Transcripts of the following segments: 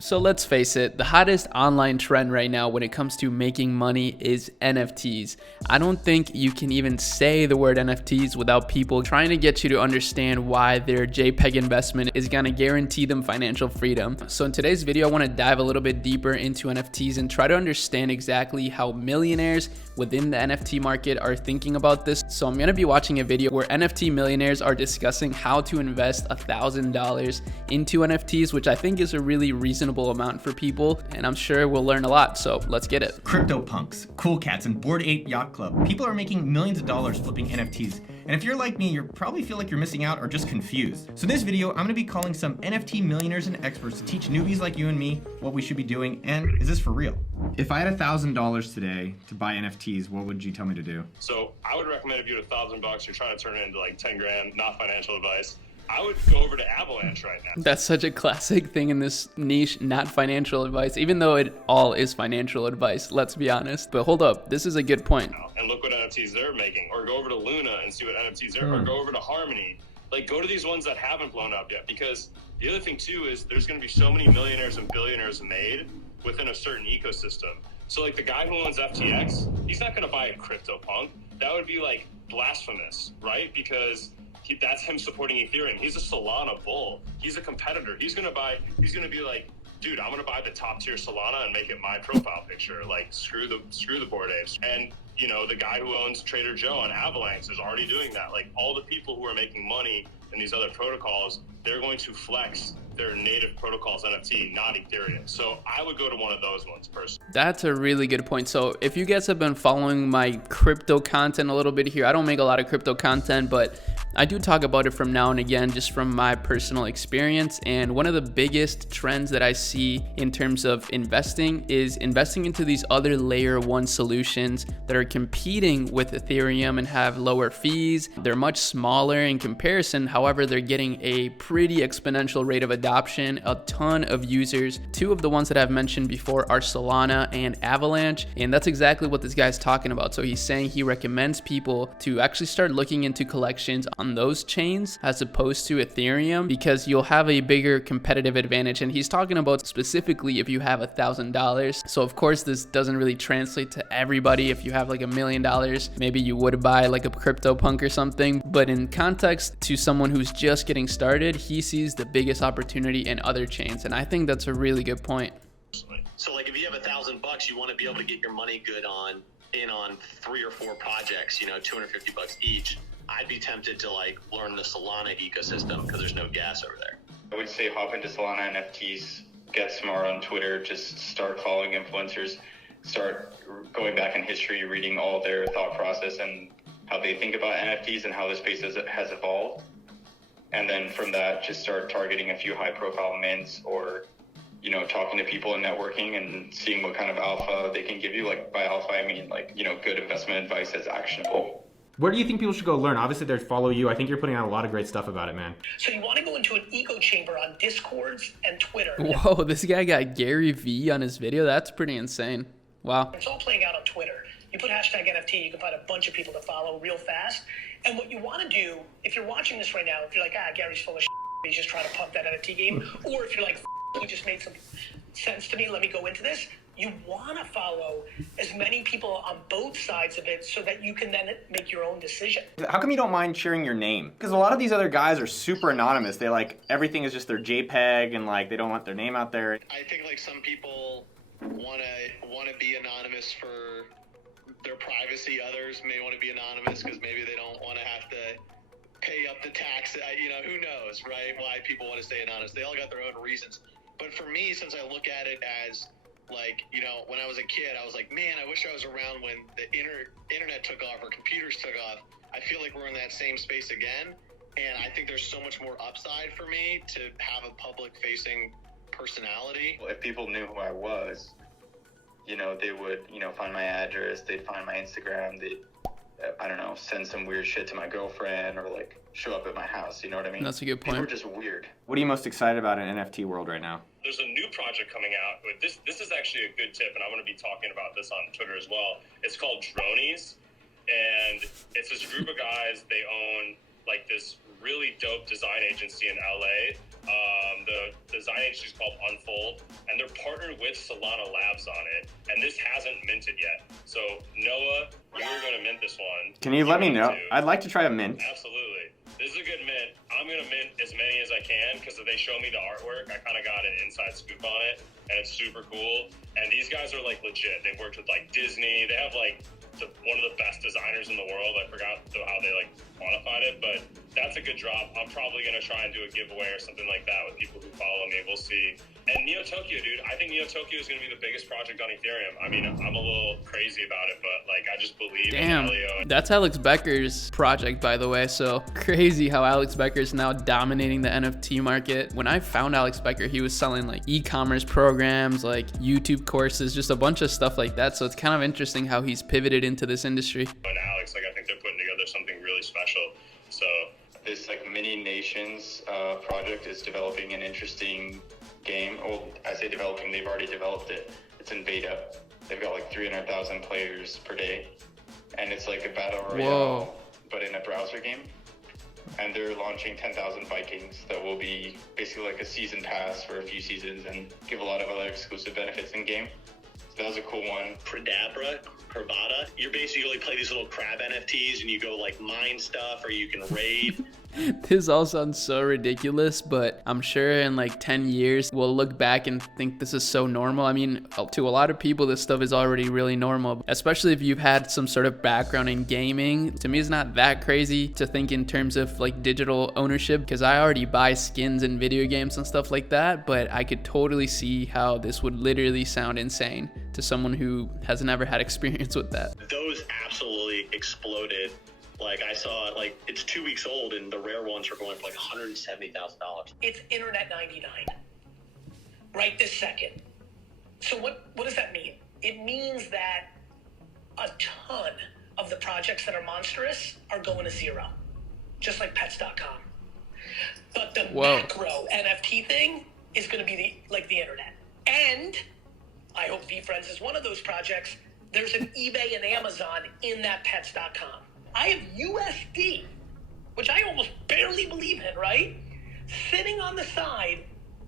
So let's face it, the hottest online trend right now when it comes to making money is NFTs. I don't think you can even say the word NFTs without people trying to get you to understand why their JPEG investment is gonna guarantee them financial freedom. So in today's video, I wanna dive a little bit deeper into NFTs and try to understand exactly how millionaires within the NFT market are thinking about this. So I'm gonna be watching a video where NFT millionaires are discussing how to invest $1,000 into NFTs, which I think is a really reasonable amount for people, and I'm sure we'll learn a lot, so let's get it. Crypto punks, cool cats, and Bored Ape Yacht Club. People are making millions of dollars flipping NFTs. And if you're like me, you probably feel like you're missing out or just confused. So in this video, I'm gonna be calling some NFT millionaires and experts to teach newbies like you and me what we should be doing, and is this for real? If I had $1,000 today to buy NFTs, what would you tell me to do? So I would recommend if you had $1,000, you're trying to turn it into like 10 grand, not financial advice, I would go over to Avalanche right now. That's such a classic thing in this niche, not financial advice, even though it all is financial advice, let's be honest. But hold up, this is a good point. And look what NFTs they're making. Or go over to Luna and see what NFTs are, or go over to Harmony. Like, go to these ones that haven't blown up yet. Because the other thing too is there's gonna be so many millionaires and billionaires made within a certain ecosystem. So like the guy who owns FTX, he's not gonna buy a CryptoPunk. That would be like blasphemous, right? Because that's him supporting Ethereum. He's a Solana bull. He's a competitor. He's gonna be like, dude, I'm gonna buy the top tier Solana and make it my profile picture. Like, screw the Bored Apes. And you know, the guy who owns Trader Joe on Avalanche is already doing that. Like, all the people who are making money in these other protocols, they're going to flex their native protocols NFT, not Ethereum. So I would go to one of those ones personally. That's a really good point. So if you guys have been following my crypto content a little bit here, I don't make a lot of crypto content, but I do talk about it from now and again, just from my personal experience. And one of the biggest trends that I see in terms of investing is investing into these other layer one solutions that are competing with Ethereum and have lower fees. They're much smaller in comparison. However, they're getting a pretty exponential rate of adoption, a ton of users. Two of the ones that I've mentioned before are Solana and Avalanche. And that's exactly what this guy's talking about. So he's saying he recommends people to actually start looking into collections on those chains as opposed to Ethereum, because you'll have a bigger competitive advantage. And he's talking about specifically if you have $1,000. So of course this doesn't really translate to everybody. If you have like $1 million, maybe you would buy like a CryptoPunk or something. But in context to someone who's just getting started, he sees the biggest opportunity in other chains. And I think that's a really good point. So like if you have $1,000, you want to be able to get your money good on 3 or 4 projects, you know, $250 each. I'd be tempted to like learn the Solana ecosystem because there's no gas over there. I would say hop into Solana NFTs, get smart on Twitter, just start following influencers, start going back in history, reading all their thought process and how they think about NFTs and how the space has evolved. And then from that, just start targeting a few high profile mints, or, you know, talking to people and networking and seeing what kind of alpha they can give you. Like, by alpha, I mean like, you know, good investment advice that's actionable. Where do you think people should go learn? Obviously, they follow you. I think you're putting out a lot of great stuff about it, man. So you want to go into an echo chamber on Discords and Twitter. Whoa, this guy got Gary V on his video. That's pretty insane. Wow. It's all playing out on Twitter. You put hashtag NFT, you can find a bunch of people to follow real fast. And what you want to do, if you're watching this right now, if you're like, Gary's full of shit, he's just trying to pump that NFT game, or if you're like, he just made some sense to me, let me go into this. You want to follow as many people on both sides of it so that you can then make your own decision. How come you don't mind sharing your name? Because a lot of these other guys are super anonymous. They like, everything is just their JPEG and like, they don't want their name out there. I think like some people want to be anonymous for their privacy. Others may want to be anonymous because maybe they don't want to have to pay up the tax. You know, who knows, right? Why people want to stay anonymous. They all got their own reasons. But for me, since I look at it as like, you know, when I was a kid, I was like, man, I wish I was around when the internet took off or computers took off. I feel like we're in that same space again. And I think there's so much more upside for me to have a public-facing personality. If people knew who I was, you know, they would, you know, find my address, they'd find my Instagram, they'd, I don't know, send some weird shit to my girlfriend, or like show up at my house, you know what I mean? That's a good point. People are just weird. What are you most excited about in NFT world right now? There's a new project coming out. This is actually a good tip, and I'm going to be talking about this on Twitter as well. It's called Dronies, and it's this group of guys. They own like this really dope design agency in LA. The design agency is called Unfold, and with Solana Labs on it, and this hasn't minted yet. So Noah, you were going to mint this one. Can you let me know? I'd like to try a mint. Absolutely. This is a good mint. I'm going to mint as many as I can because if they show me the artwork, I kind of got an inside scoop on it, and it's super cool. And these guys are like legit. They've worked with like Disney. They have like one of the best designers in the world. I forgot how they like quantified it, but that's a good drop. I'm probably going to try and do a giveaway or something like that with people who follow me. We'll see. And Neo Tokyo, dude, I think Neo Tokyo is going to be the biggest project on Ethereum. I mean, I'm a little crazy about it, but like I just believe in Elio. That's Alex Becker's project, by the way. So crazy how Alex Becker is now dominating the NFT market. When I found Alex Becker, he was selling like e-commerce programs, like YouTube courses, just a bunch of stuff like that. So it's kind of interesting how he's pivoted into this industry. And Alex, like I think they're putting together something really special. So this like Mini Nations project is developing an interesting game. Well, I say developing, they've already developed it. It's in beta. They've got like 300,000 players per day, and it's like a battle royale, but in a browser game. And they're launching 10,000 Vikings that will be basically like a season pass for a few seasons and give a lot of other exclusive benefits in game. So that was a cool one. Predabra, Pravada. You're basically play these little crab NFTs and you go like mine stuff or you can raid. This all sounds so ridiculous, but I'm sure in like 10 years, we'll look back and think this is so normal. I mean, to a lot of people, this stuff is already really normal, especially if you've had some sort of background in gaming. To me, it's not that crazy to think in terms of like digital ownership, because I already buy skins in video games and stuff like that, but I could totally see how this would literally sound insane to someone who has never had experience with that. Those absolutely exploded. Like I saw, like it's 2 weeks old, and the rare ones are going for like $170,000. It's Internet 99, right this second. So what does that mean? It means that a ton of the projects that are monstrous are going to zero, just like Pets.com. But the macro NFT thing is going to be the internet. And I hope VFriends is one of those projects. There's an eBay and Amazon in that Pets.com. I have USD, which I almost barely believe in, right? Sitting on the side,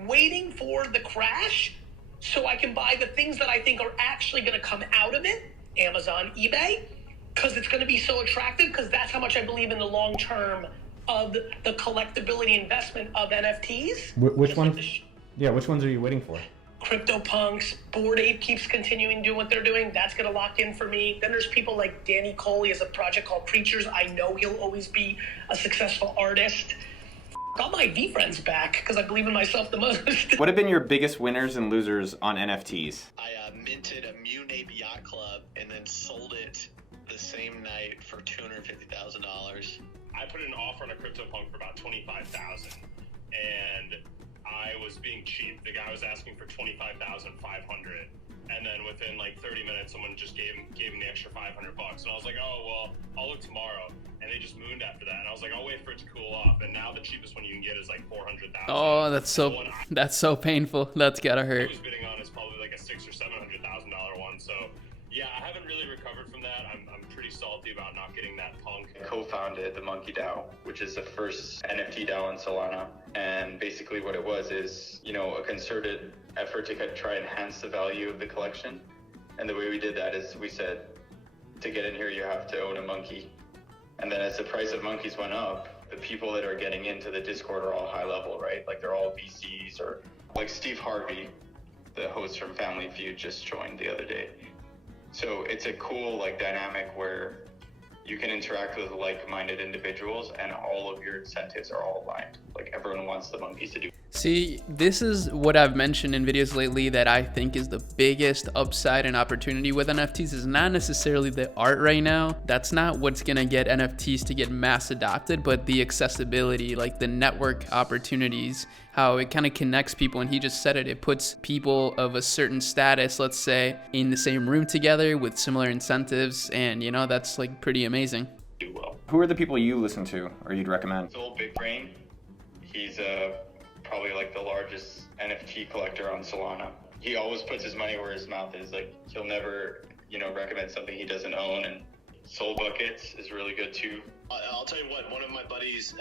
waiting for the crash so I can buy the things that I think are actually going to come out of it, Amazon, eBay, because it's going to be so attractive, because that's how much I believe in the long term of the collectability investment of NFTs. Which ones? Yeah, which ones are you waiting for? CryptoPunks, Bored Ape keeps continuing doing what they're doing. That's going to lock in for me. Then there's people like Danny Cole. He has a project called Preachers. I know he'll always be a successful artist. All my VFriends back because I believe in myself the most. What have been your biggest winners and losers on NFTs? I minted a Mune Ape Yacht Club and then sold it the same night for $250,000. I put an offer on a CryptoPunk for about $25,000, and I was being cheap. The guy was asking for $25,500, and then within like 30 minutes, someone just gave him the extra $500, and I was like, oh well, I'll look tomorrow. And they just mooned after that, and I was like, I'll wait for it to cool off. And now the cheapest one you can get is like $400,000. Oh, that's so painful. That's gotta hurt. I was bidding on is probably like a $600,000 or $700,000 one. So yeah, I haven't really recovered from that. I'm pretty salty about not getting that punk. Co-founded the Monkey DAO, which is the first NFT DAO in Solana. And basically what it was is, a concerted effort to try and enhance the value of the collection. And the way we did that is we said, to get in here, you have to own a monkey. And then as the price of monkeys went up, the people that are getting into the Discord are all high level, right? Like they're all VCs, or like Steve Harvey, the host from Family Feud, just joined the other day. So it's a cool dynamic where you can interact with like-minded individuals and all of your incentives are all aligned. Like everyone wants the monkeys to do. See, this is what I've mentioned in videos lately that I think is the biggest upside and opportunity with NFTs is not necessarily the art right now. That's not what's gonna get NFTs to get mass adopted, but the accessibility, like the network opportunities, how it kind of connects people. And he just said it puts people of a certain status, let's say, in the same room together with similar incentives. And that's like pretty amazing. Do well. Who are the people you listen to or you'd recommend? Soul Big Brain. He's probably the largest NFT collector on Solana. He always puts his money where his mouth is. Like he'll never, recommend something he doesn't own. And Soul Buckets is really good too. I'll tell you what, one of my buddies,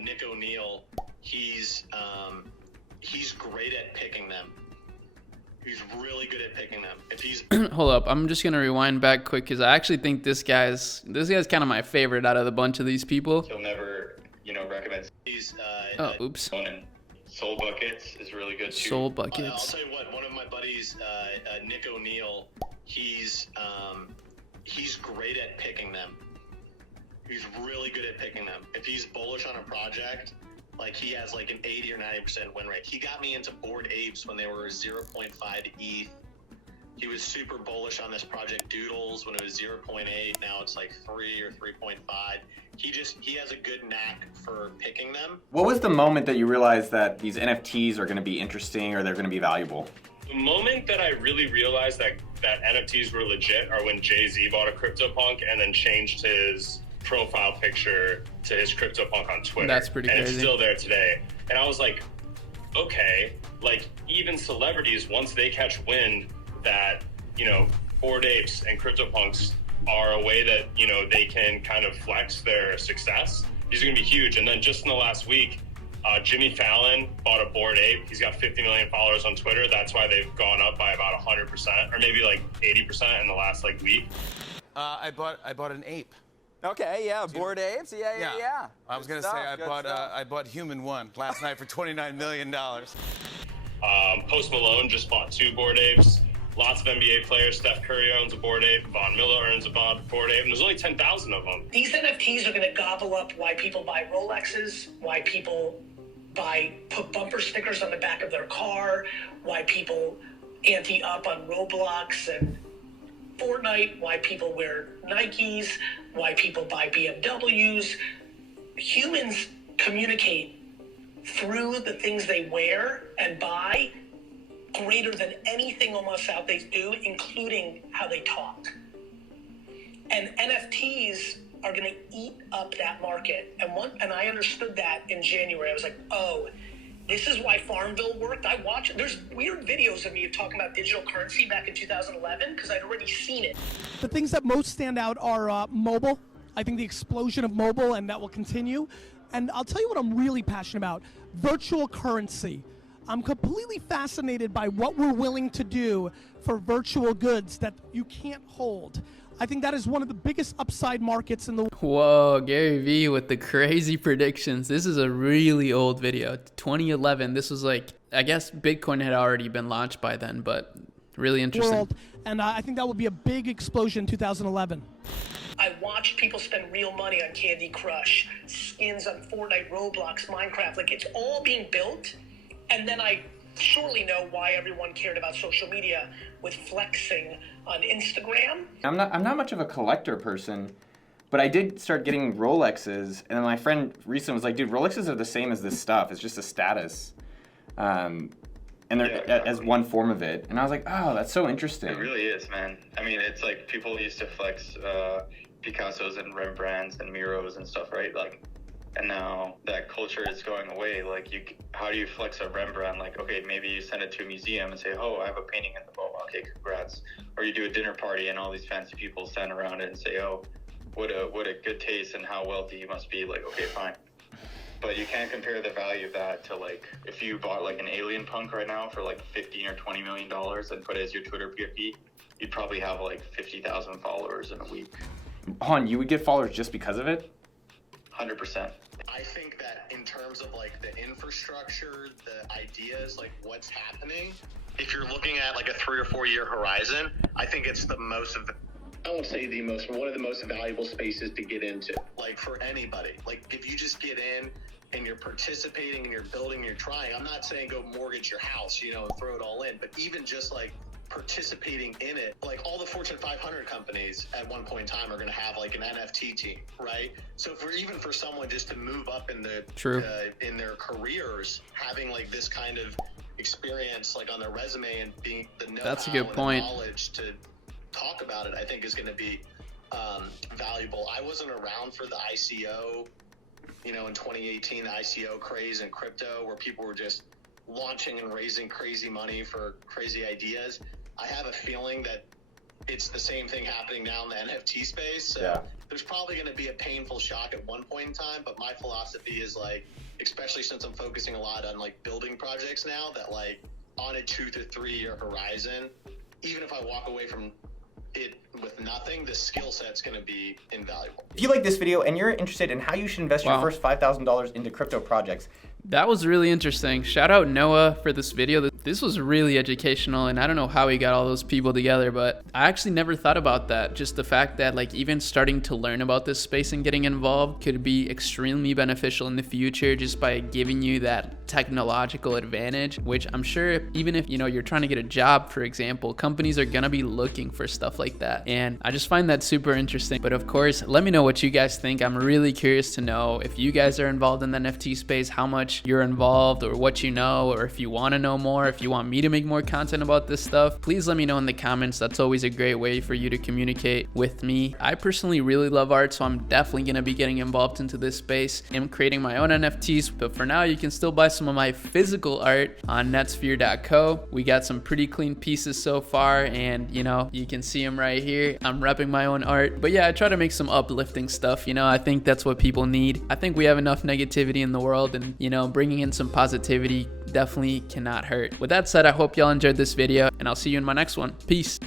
Nick O'Neill, he's great at picking them. He's really good at picking them. If he's Hold up, I'm just gonna rewind back quick because I actually think this guy's kind of my favorite out of the bunch of these people. He'll never, recommend. he's Oh, oops. And Soul Buckets is really good too. Soul I'll buckets. tell you what. One of my buddies, Nick O'Neill, he's great at picking them. He's really good at picking them. If he's bullish on a project, like he has like an 80 or 90% win rate. He got me into Bored Apes when they were 0.5 ETH. He was super bullish on this project Doodles when it was 0.8. Now it's like 3 or 3.5. He has a good knack for picking them. What was the moment that you realized that these NFTs are going to be interesting or they're going to be valuable? The moment that I really realized that NFTs were legit are when Jay-Z bought a CryptoPunk and then changed his profile picture to his CryptoPunk on Twitter. That's pretty and crazy. It's still there today. And I was like, okay, like even celebrities, once they catch wind that, Bored Apes and CryptoPunks are a way that, they can kind of flex their success, these are going to be huge. And then just in the last week, Jimmy Fallon bought a Bored Ape. He's got 50 million followers on Twitter. That's why they've gone up by about 100% or maybe like 80% in the last week. I bought an ape. Okay, yeah, Bored Apes, yeah. I was gonna say I bought Human One last night for $29 million. Post Malone just bought 2 Bored Apes. Lots of NBA players. Steph Curry owns a Bored Ape. Von Miller owns a Bored Ape. And there's only 10,000 of them. These NFTs are going to gobble up why people buy Rolexes, why people put bumper stickers on the back of their car, why people ante up on Roblox and Fortnite, why people wear Nikes, why people buy BMWs. Humans communicate through the things they wear and buy greater than anything almost out they do, including how they talk. And NFTs are going to eat up that market. And I understood that in January. I was like, oh, this is why Farmville worked. There's weird videos of me talking about digital currency back in 2011 because I'd already seen it. The things that most stand out are mobile. I think the explosion of mobile, and that will continue. And I'll tell you what I'm really passionate about, virtual currency. I'm completely fascinated by what we're willing to do for virtual goods that you can't hold. I think that is one of the biggest upside markets in the world. Whoa, Gary Vee with the crazy predictions. This is a really old video. 2011. This was like, I guess Bitcoin had already been launched by then, but really interesting. And I think that will be a big explosion in 2011. I watched people spend real money on Candy Crush, skins on Fortnite, Roblox, Minecraft. Like, it's all being built. And then I surely know why everyone cared about social media with flexing on Instagram. I'm not much of a collector person, but I did start getting Rolexes, and then my friend recently was like, dude, Rolexes are the same as this stuff. It's just a status. And they're as one form of it. And I was like, oh, that's so interesting. It really is, man. I mean, it's like people used to flex Picassos and Rembrandts and Miros and stuff, right? Like, and now that culture is going away. Like, how do you flex a Rembrandt? Like, okay, maybe you send it to a museum and say, oh, I have a painting at the MoMA. Okay, congrats. Or you do a dinner party and all these fancy people stand around it and say, oh, what a good taste and how wealthy you must be. Like, okay, fine. But you can't compare the value of that to, like, if you bought like an alien punk right now for like $15 or $20 million and put it as your Twitter PFP, you'd probably have like 50,000 followers in a week. Han, you would get followers just because of it? 100%. I think that in terms of like the infrastructure, the ideas, like what's happening, if you're looking at like a 3 or 4 year horizon, I think it's the most of, I won't say the most, one of the most valuable spaces to get into. Like for anybody, like if you just get in and you're participating and you're building, and you're trying, I'm not saying go mortgage your house, and throw it all in, but even just like participating in it, like all the Fortune 500 companies at one point in time are going to have like an NFT team, right? So even for someone just to move up in in their careers, having like this kind of experience like on their resume and being the know-how That's a good point. and the knowledge to talk about it, I think is going to be valuable. I wasn't around for the ICO, in 2018, the ICO craze in crypto where people were just launching and raising crazy money for crazy ideas. I have a feeling that it's the same thing happening now in the NFT space. So there's probably going to be a painful shock at one point in time, but my philosophy is like, especially since I'm focusing a lot on like building projects now, that like on a 2 to 3 year horizon, even if I walk away from it with nothing, the skill set's going to be invaluable. If you like this video and you're interested in how you should invest your first $5,000 into crypto projects, that was really interesting. Shout out Noah for this video. This was really educational, and I don't know how he got all those people together, but I actually never thought about that. Just the fact that like even starting to learn about this space and getting involved could be extremely beneficial in the future just by giving you that technological advantage, which I'm sure even if you're trying to get a job, for example, companies are gonna be looking for stuff like that. And I just find that super interesting. But of course, let me know what you guys think. I'm really curious to know if you guys are involved in the NFT space, how much you're involved, or what you know, or if you want to know more, if you want me to make more content about this stuff, please let me know in the comments. That's always a great way for you to communicate with me. I personally really love art, so I'm definitely going to be getting involved into this space and creating my own NFTs. But for now, you can still buy some of my physical art on netsphere.co. We got some pretty clean pieces so far, and you can see them right here. I'm repping my own art. But yeah, I try to make some uplifting stuff. I think that's what people need. I think we have enough negativity in the world, and bringing in some positivity definitely cannot hurt. With that said, I hope y'all enjoyed this video, and I'll see you in my next one. Peace.